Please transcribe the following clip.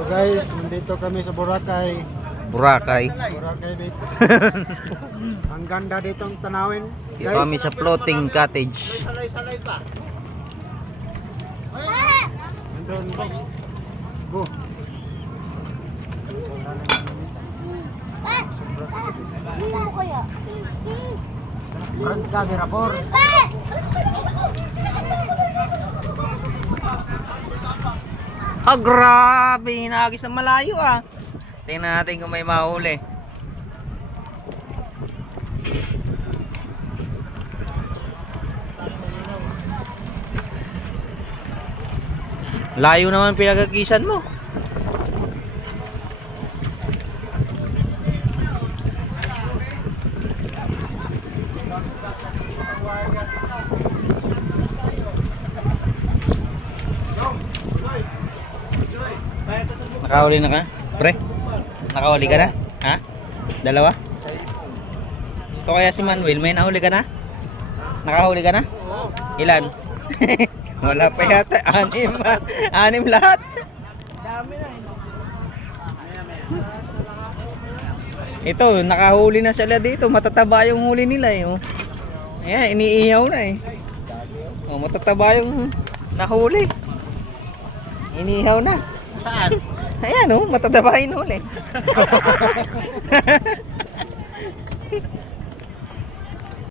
So guys, nandito kami sa Boracay. Boracay. Boracay Beach. Ang ganda ditong tanawin. Dito kami sa floating cottage. Salay-salay pa. Andun po. Go. Front camera por. Ah, grabe, hinagis na malayo ah. Tingnan natin kung may mahuli. Layo naman pinagagisan mo. Nakahuli na ka? Pre? Nakahuli ka na? Ha? Dalawa? Ito kaya si Manuel, may nahuli ka na? Nakahuli ka na? Ilan? Wala pa yata. Anim. Anim lahat. Dami na Ito, nakahuli na sila dito. Matataba yung huli nila eh. Oh. Ayan, iniihaw na eh. Oh, matataba yung nahuli. Iniihaw na. Saan? Ayan oh, matataba yung huli.